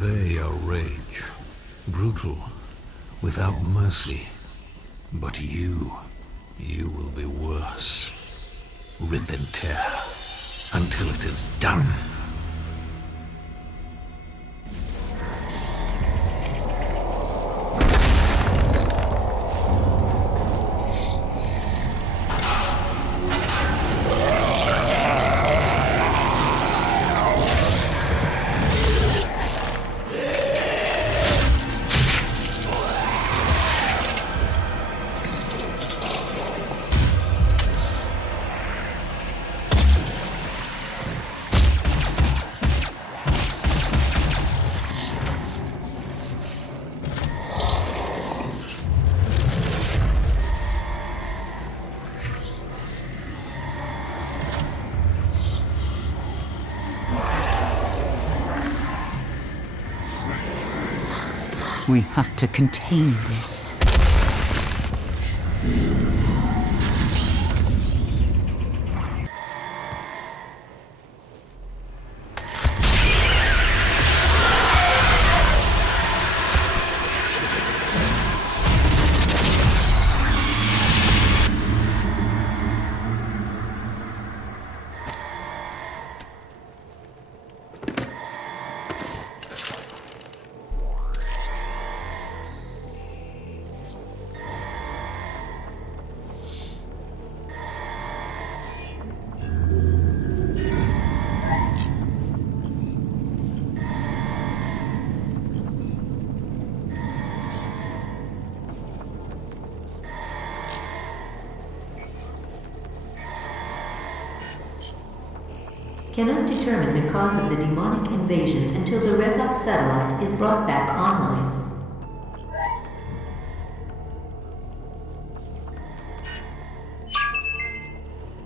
They are rage. Brutal. Without mercy. But you will be worse. Rip and tear. Until it is done. We have to contain this. Cannot determine the cause of the demonic invasion until the Rezop satellite is brought back online.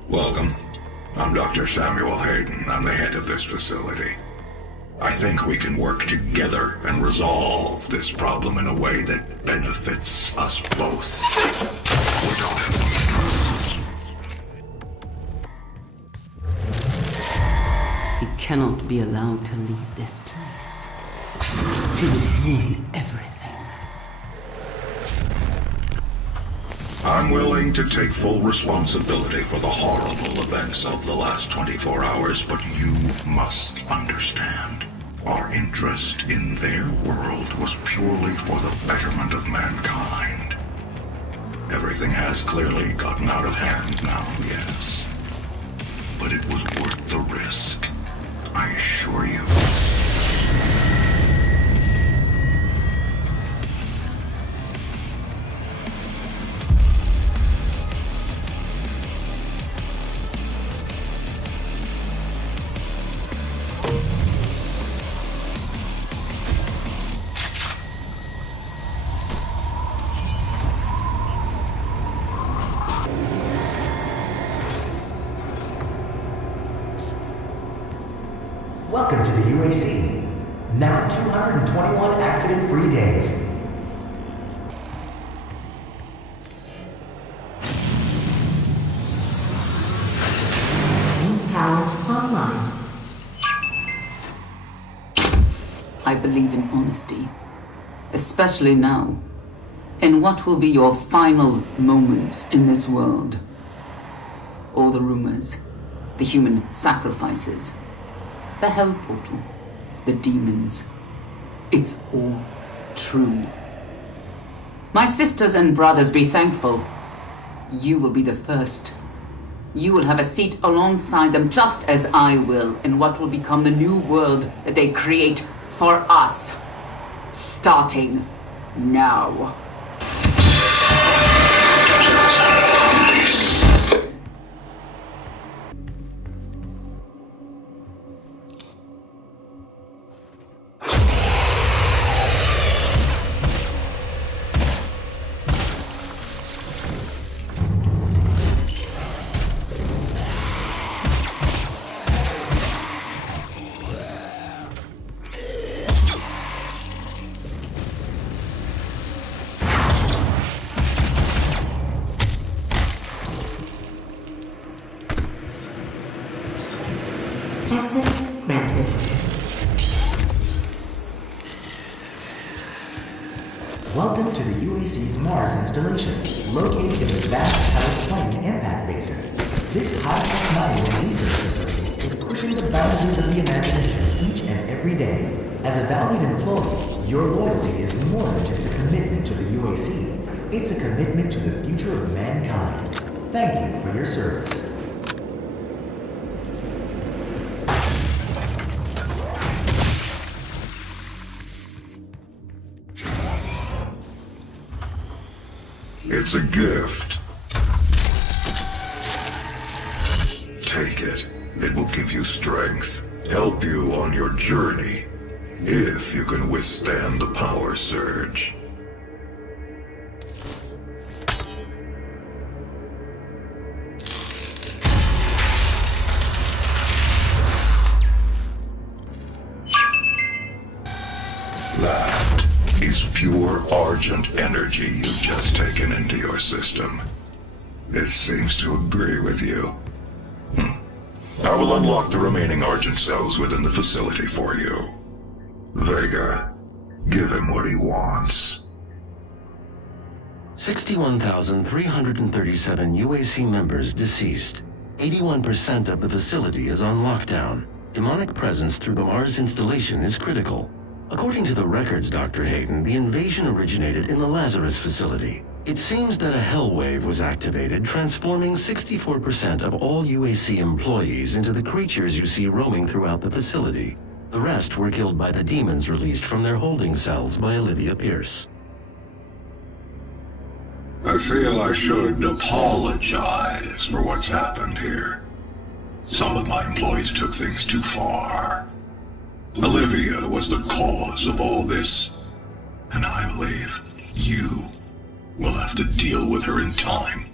Welcome. I'm Dr. Samuel Hayden. I'm the head of this facility. I think we can work together and resolve this problem in a way that benefits us both. We don't have He cannot be allowed to leave this place. He will ruin everything. I'm willing to take full responsibility for the horrible events of the last 24 hours, but you must understand. Our interest in their world was purely for the betterment of mankind. Everything has clearly gotten out of hand now, yes. But it was worth the risk, I assure you. Welcome to the UAC. Now 221 accident-free days. Power online. I believe in honesty. Especially now. In what will be your final moments in this world. All the rumors, the human sacrifices, the hell portal, the demons. It's all true. My sisters and brothers, be thankful. You will be the first. You will have a seat alongside them, just as I will, in what will become the new world that they create for us. Starting now. Welcome to the UAC's Mars installation, located in the vast Helix Plain impact basin. This high-tech mining and research facility is pushing the boundaries of the imagination each and every day. As a valued employee, your loyalty is more than just a commitment to the UAC. It's a commitment to the future of mankind. Thank you for your service. It's a gift. Take it. It will give you strength, help you on your journey, if you can withstand the power surge. That is pure Argent energy you've just taken into your system. It seems to agree with you. I will unlock the remaining Argent cells within the facility for you. Vega, give him what he wants. 61,337 UAC members deceased. 81% of the facility is on lockdown. Demonic presence through the Mars installation is critical. According to the records, Dr. Hayden, the invasion originated in the Lazarus facility. It seems that a hell wave was activated, transforming 64% of all UAC employees into the creatures you see roaming throughout the facility. The rest were killed by the demons released from their holding cells by Olivia Pierce. I feel I should apologize for what's happened here. Some of my employees took things too far. Olivia was the cause of all this, and I believe you will have to deal with her in time.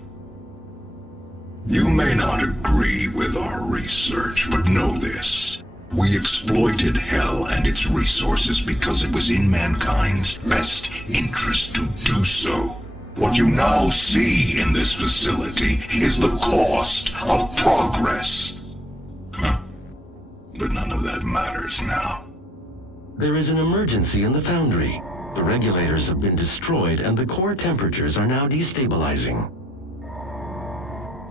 You may not agree with our research, but know this. We exploited Hell and its resources because it was in mankind's best interest to do so. What you now see in this facility is the cost of progress. But none of that matters now. There is an emergency in the foundry. The regulators have been destroyed and the core temperatures are now destabilizing.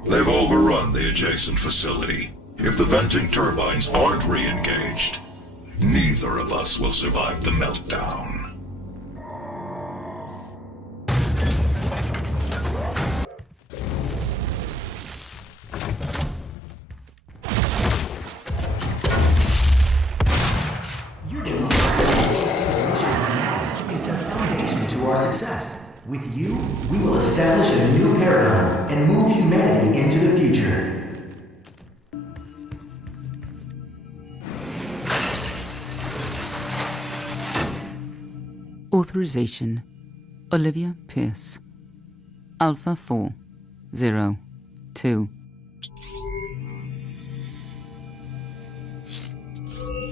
They've overrun the adjacent facility. If the venting turbines aren't re-engaged, neither of us will survive the meltdown. Our success. With you, we will establish a new paradigm and move humanity into the future. Authorization. Olivia Pierce. Alpha 402.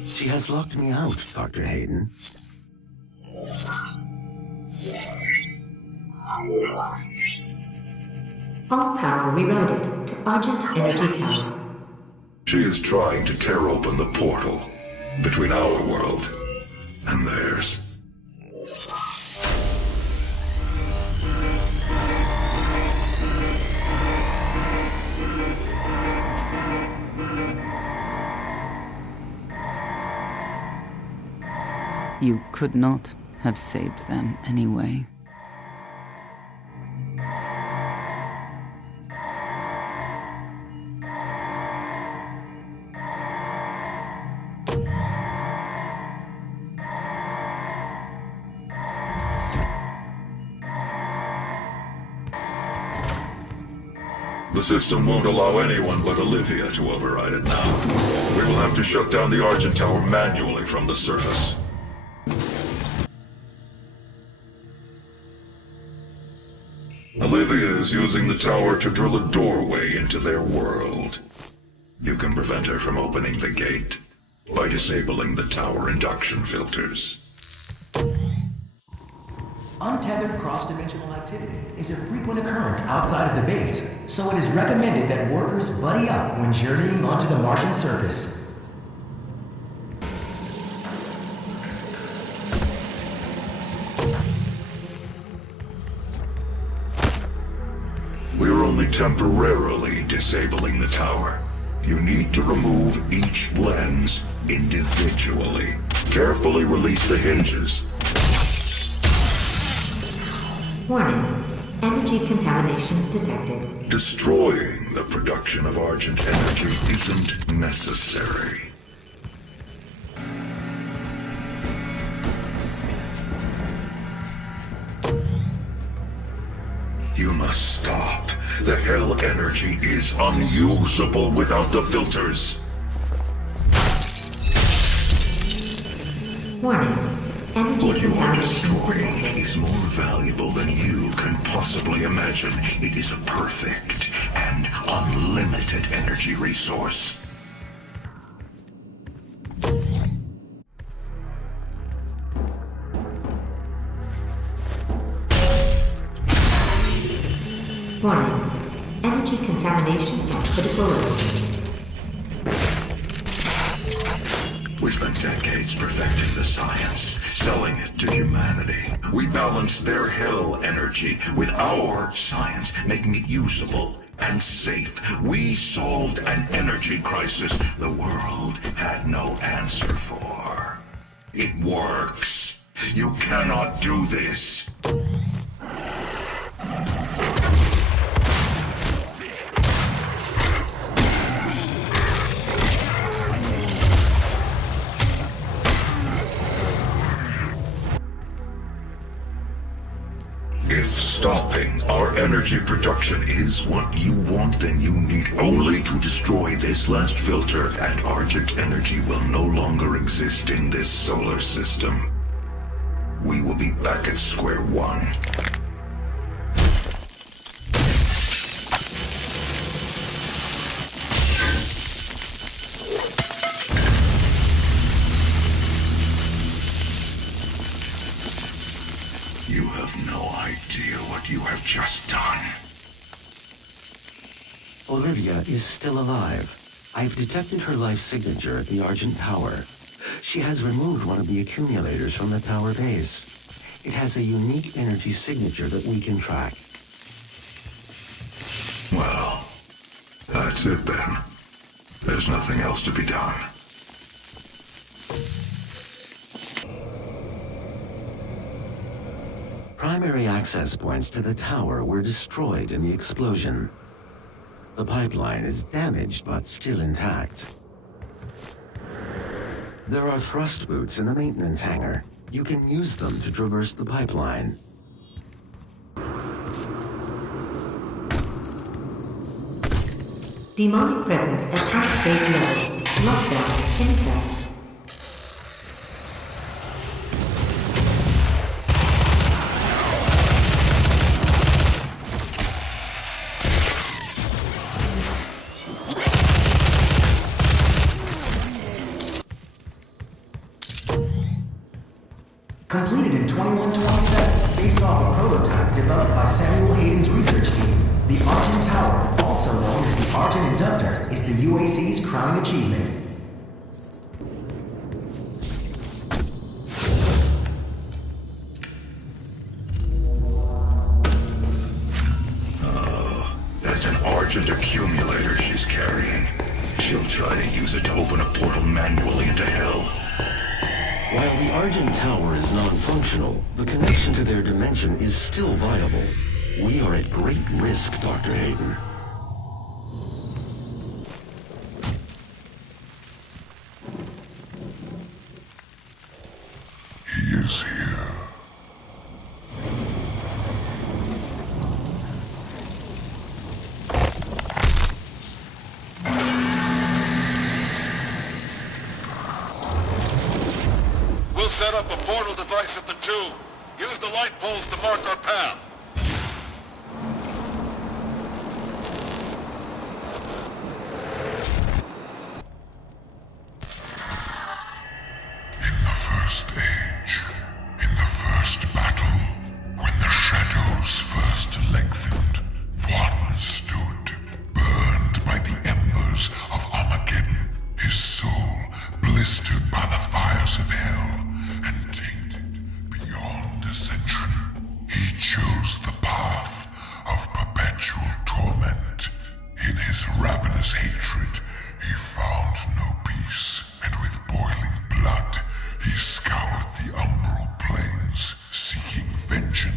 She has locked me out, Dr. Hayden. All power rerouted to Argent Energy Tower. She is trying to tear open the portal between our world and theirs. You could not have saved them anyway. The system won't allow anyone but Olivia to override it now. We will have to shut down the Argent Tower manually from the surface. Olivia is using the tower to drill a doorway into their world. You can prevent her from opening the gate by disabling the tower induction filters. Untethered cross-dimensional activity is a frequent occurrence outside of the base, so it is recommended that workers buddy up when journeying onto the Martian surface. temporarily disabling the tower. You need to remove each lens individually. Carefully release the hinges. Warning. Energy contamination detected. Destroying the production of Argent energy isn't necessary. You must stop. The hell energy is unusable without the filters. Warning. Energy What you are contamination destroying detected. is more valuable than you can possibly imagine. It is a perfect and unlimited energy resource. Warning. Energy contamination at critical level. We spent decades perfecting the science, selling it to humanity. We balanced their hell energy with our science, making it usable and safe. We solved an energy crisis the world had no answer for. It works. You cannot do this. If stopping our energy production is what you want, then you need only to destroy this last filter, and Argent energy will no longer exist in this solar system. We will be back at square one. You have no idea what you have just done. Olivia is still alive. I've detected her life signature at the Argent Tower. She has removed one of the accumulators from the tower base. It has a unique energy signature that we can track. Well, that's it then. There's nothing else to be done. Primary access points to the tower were destroyed in the explosion. The pipeline is damaged but still intact. There are thrust boots in the maintenance hangar. You can use them to traverse the pipeline. Demonic presence at unsafe level. Lockdown in effect. Completed in 2127, based off a prototype developed by Samuel Hayden's research team. The Argent Tower, also known as the Argent Inductor, is the UAC's crowning achievement. Oh, that's an Argent accumulator she's carrying. She'll try to use it to open a portal manually into hell. While the Argent Tower is non-functional, the connection to their dimension is still viable. We are at great risk, Dr. Hayden. He is here. We'll set up a portal device at the tube. Use the light poles to mark our path. In the first age, in the first battle, when the shadows first lengthened, one stood, burned by the embers of Armageddon, his soul blistered by the fires of hell, and tainted beyond ascension. He chose the path of perpetual torment.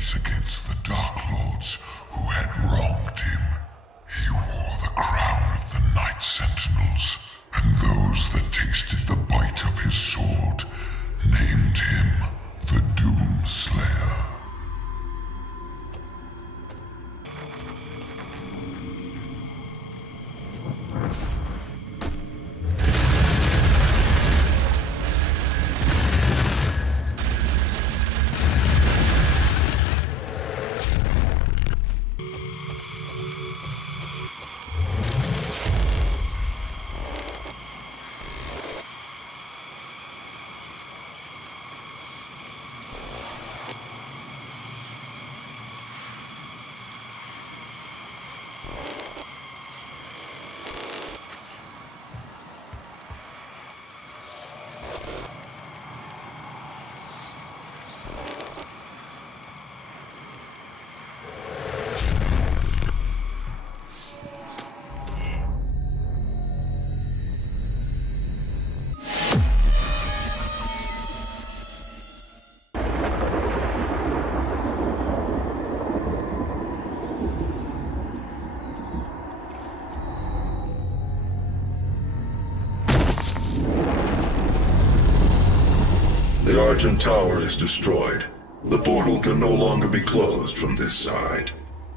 vengeance against the Dark Lords who had wronged him. He wore the crown of the Night Sentinels, and those that tasted the bite of his sword named him the Doomslayer. The Argent Tower is destroyed. The portal can no longer be closed from this side.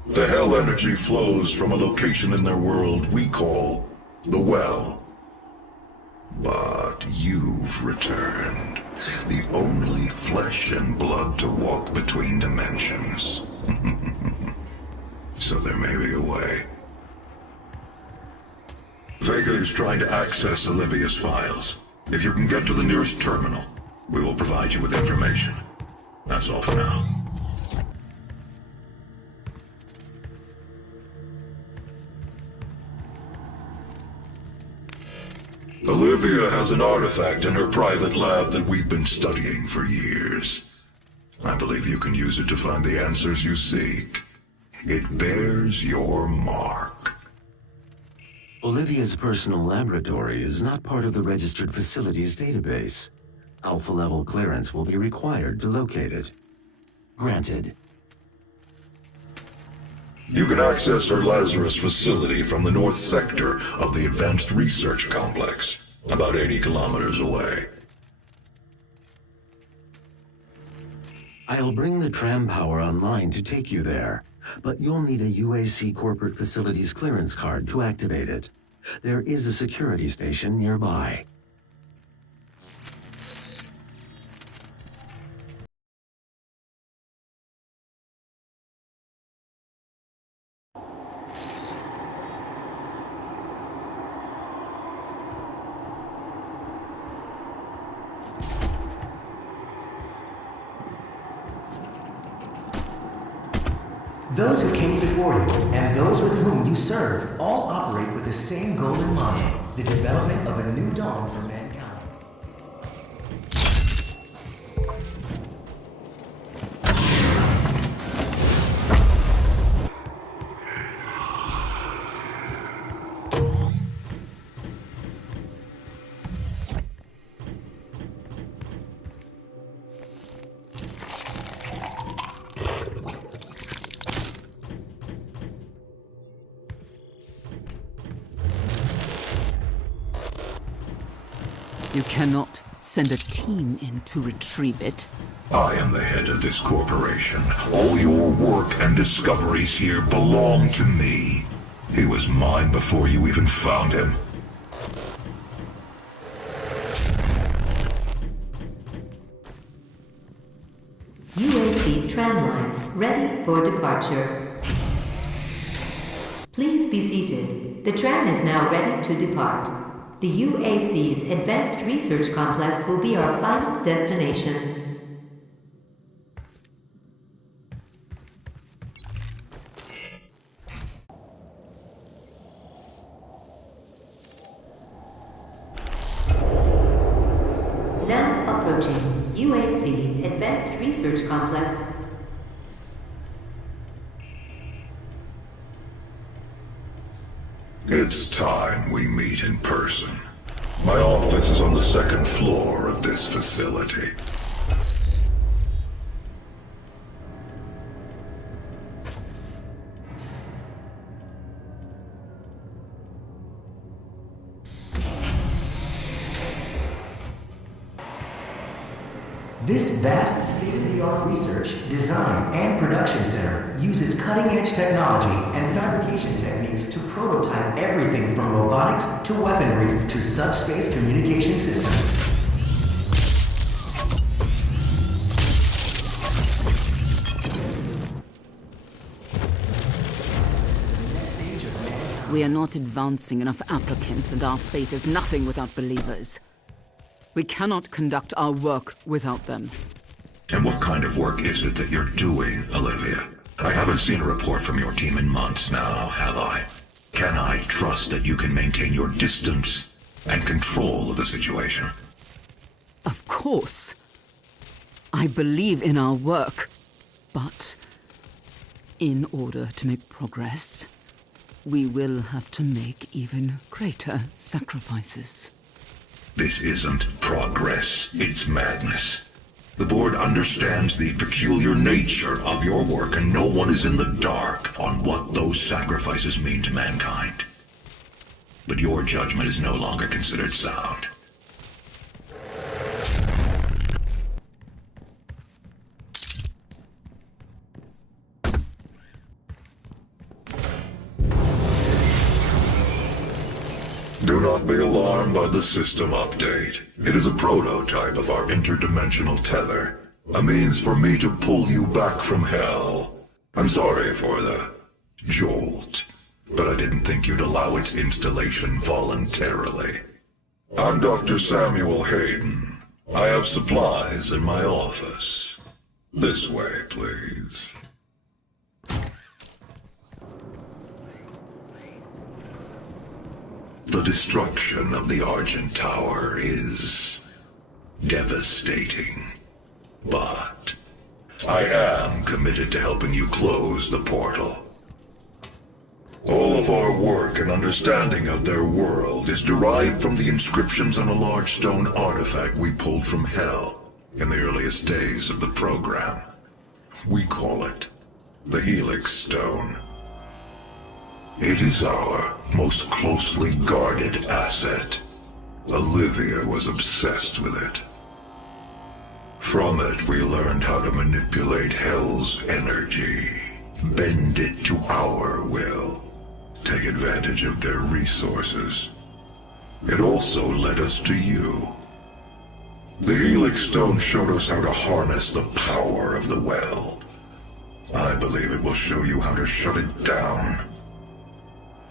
The hell energy flows from a location in their world we call the Well. But you've returned. The only flesh and blood to walk between dimensions. So there may be a way. Vega is trying to access Olivia's files. If you can get to the nearest terminal, we will provide you with information. That's all for now. Olivia has an artifact in her private lab that we've been studying for years. I believe you can use it to find the answers you seek. It bears your mark. Olivia's personal laboratory is not part of the registered facilities database. Alpha-level clearance will be required to locate it. Granted. You can access her Lazarus facility from the north sector of the Advanced Research Complex, about 80 kilometers away. I'll bring the tram power online to take you there, but you'll need a UAC corporate facilities clearance card to activate it. There is a security station nearby. Those who came before you, and those with whom you serve, all operate with the same goal in mind, the development of a new dawn for mankind. You cannot send a team in to retrieve it. I am the head of this corporation. All your work and discoveries here belong to me. He was mine before you even found him. UAC tramline ready for departure. Please be seated. The tram is now ready to depart. The UAC's Advanced Research Complex will be our final destination. Now approaching UAC Advanced Research Complex. It's time we meet in person. My office is on the second floor of this facility. This vast state-of-the-art research, design, and production center uses cutting-edge technology and fabrication techniques to prototype everything from robotics to weaponry to subspace communication systems. We are not advancing enough applicants, and our faith is nothing without believers. We cannot conduct our work without them. And what kind of work is it that you're doing, Olivia? I haven't seen a report from your team in months now, have I? Can I trust that you can maintain your distance and control of the situation? Of course. I believe in our work, but in order to make progress, we will have to make even greater sacrifices. This isn't progress, it's madness. The board understands the peculiar nature of your work, and no one is in the dark on what those sacrifices mean to mankind. But your judgment is no longer considered sound. Do not be alarmed by the system update. It is a prototype of our interdimensional tether. A means for me to pull you back from hell. I'm sorry for the jolt, but I didn't think you'd allow its installation voluntarily. I'm Dr. Samuel Hayden. I have supplies in my office. This way, please. The destruction of the Argent Tower is devastating, but I am committed to helping you close the portal. All of our work and understanding of their world is derived from the inscriptions on a large stone artifact we pulled from Hell in the earliest days of the program. We call it the Helix Stone. It is our most closely guarded asset. Olivia was obsessed with it. From it, we learned how to manipulate Hell's energy, bend it to our will, take advantage of their resources. It also led us to you. The Helix Stone showed us how to harness the power of the well. I believe it will show you how to shut it down.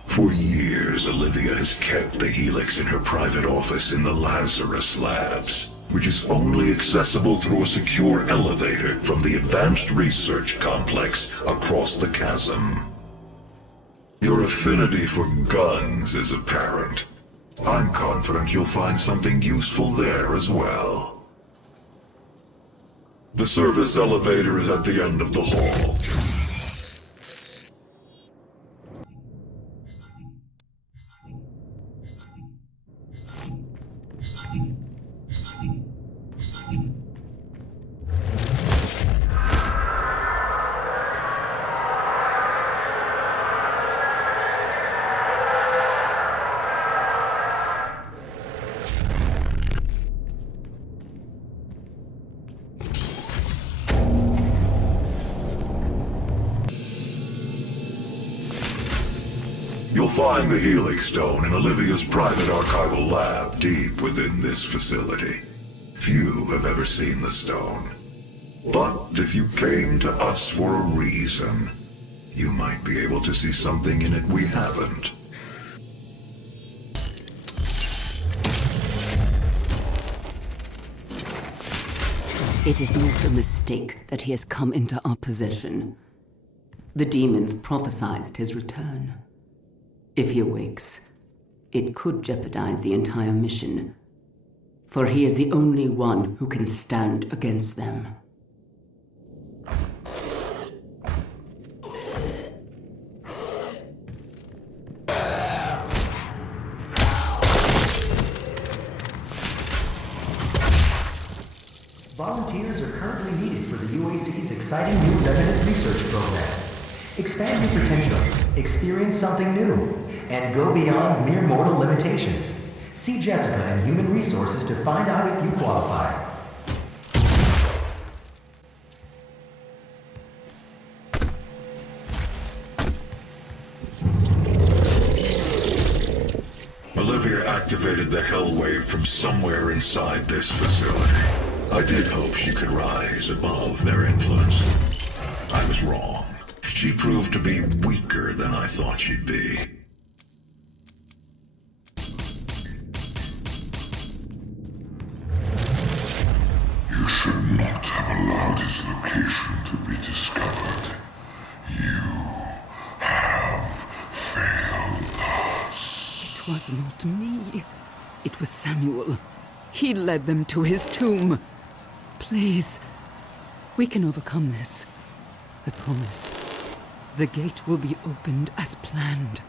For years, Olivia has kept the Helix in her private office in the Lazarus labs, which is only accessible through a secure elevator from the advanced research complex across the chasm. Your affinity for guns is apparent. I'm confident you'll find something useful there as well. The service elevator is at the end of the hall. You'll find the Helix Stone in Olivia's private archival lab deep within this facility. Few have ever seen the stone. But if you came to us for a reason, you might be able to see something in it we haven't. It is not a mistake that he has come into our possession. The demons prophesied his return. If he awakes, it could jeopardize the entire mission, for he is the only one who can stand against them. Volunteers are currently needed for the UAC's exciting new Revenant Research Program. Expand your potential, experience something new, and go beyond mere mortal limitations. See Jessica in Human Resources to find out if you qualify. activated the hell wave from somewhere inside this facility. I did hope she could rise above their influence. I was wrong. She proved to be weaker than I thought she'd be. You should not have allowed his location to be discovered. You have failed us. It was not me. It was Samuel. He led them to his tomb. Please, we can overcome this. I promise. The gate will be opened as planned.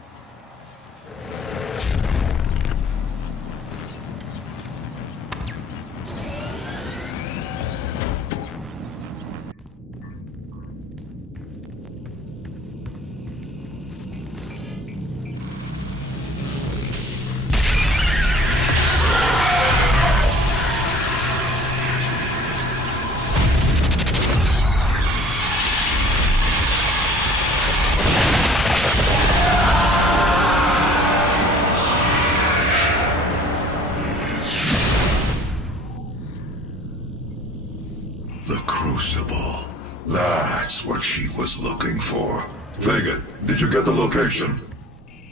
The Crucible. That's what she was looking for. Vega, did you get the location?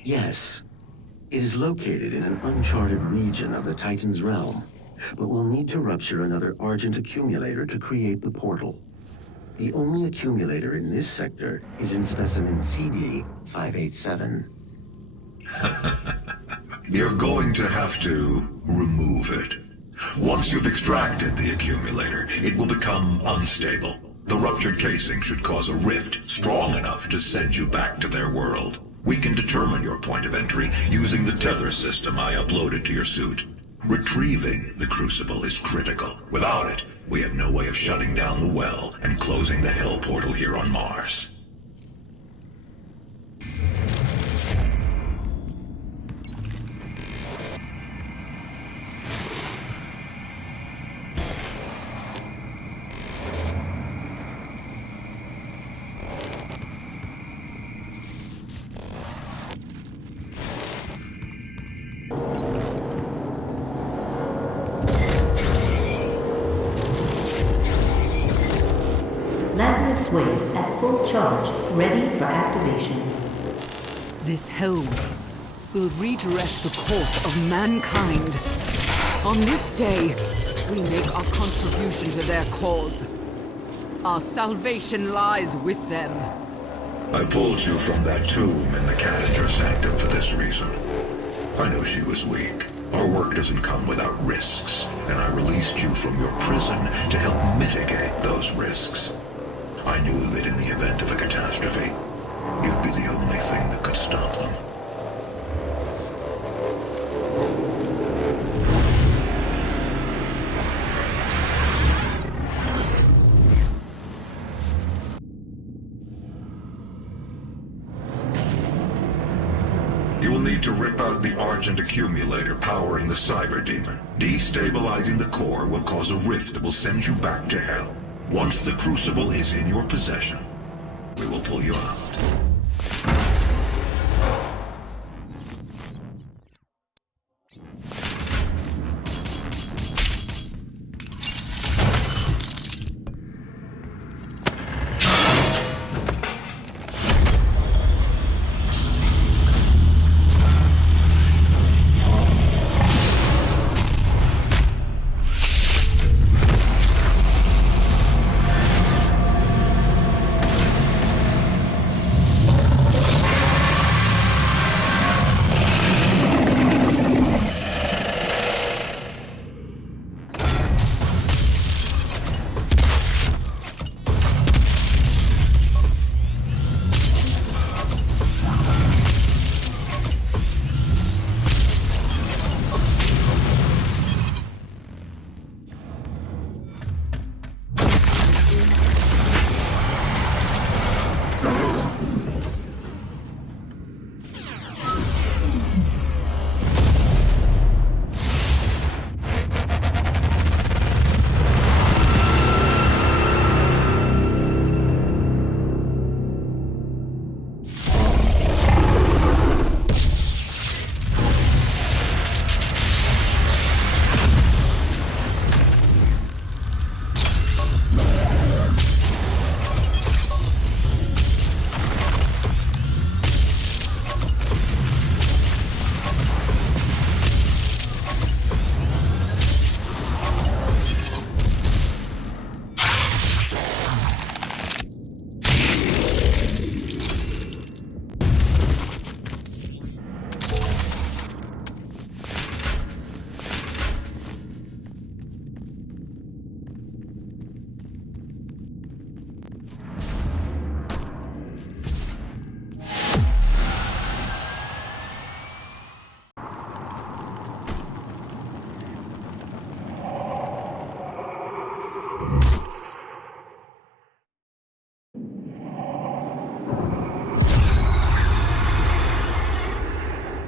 Yes. It is located in an uncharted region of the Titan's realm, but we'll need to rupture another Argent accumulator to create the portal. The only accumulator in this sector is in specimen CD-587. You're going to have to remove it. Once you've extracted the accumulator, it will become unstable. The ruptured casing should cause a rift strong enough to send you back to their world. We can determine your point of entry using the tether system I uploaded to your suit. Retrieving the Crucible is critical. Without it, we have no way of shutting down the well and closing the Hell portal here on Mars. Lazarus wave at full charge, ready for activation. This hell wave will redirect the course of mankind. On this day, we make our contribution to their cause. Our salvation lies with them. I pulled you from that tomb in the Cadager Sanctum for this reason. I knew she was weak. Our work doesn't come without risks, and I released you from your prison to help mitigate those risks. I knew that in the event of a catastrophe, you'd be the only thing that could stop them. You will need to rip out the Argent accumulator powering the Cyber Demon. Destabilizing the core will cause a rift that will send you back to Hell. Once the Crucible is in your possession, we will pull you out.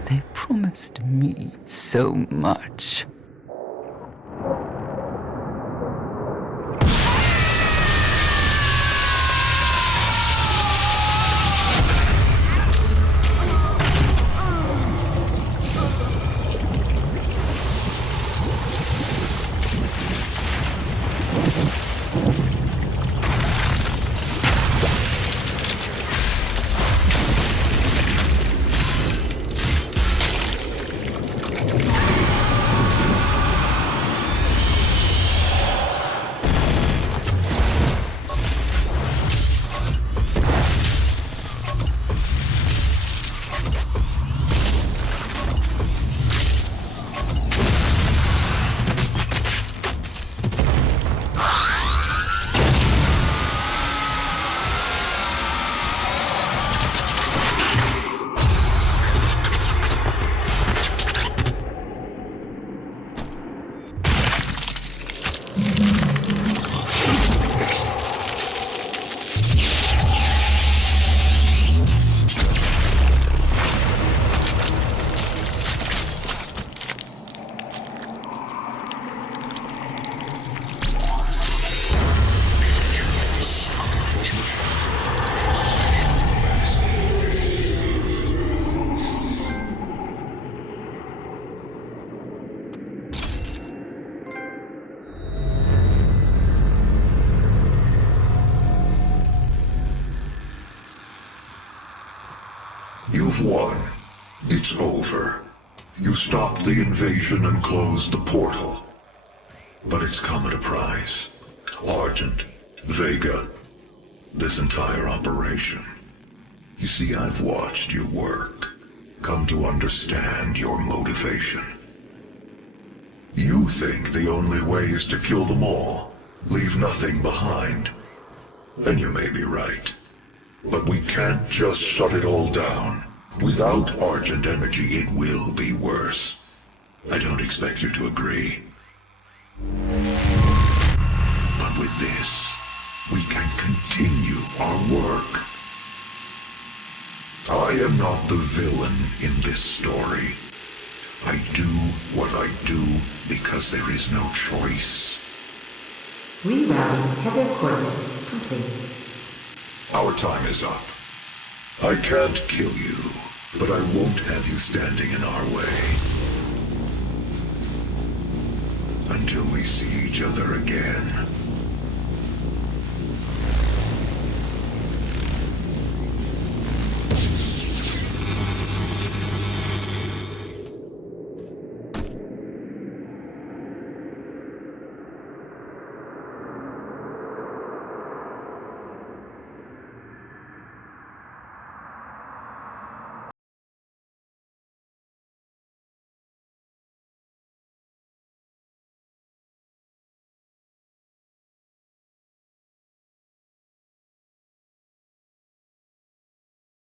They promised me so much. You've won. It's over. You stopped the invasion and closed the portal. But it's come at a price. Argent, Vega, this entire operation. You see, I've watched you work, come to understand your motivation. You think the only way is to kill them all, leave nothing behind. And you may be right. But we can't just shut it all down. Without Argent energy, it will be worse. I don't expect you to agree. But with this, we can continue our work. I am not the villain in this story. I do what I do because there is no choice. Rerouting tether coordinates complete. Our time is up. I can't kill you, but I won't have you standing in our way. Until we see each other again.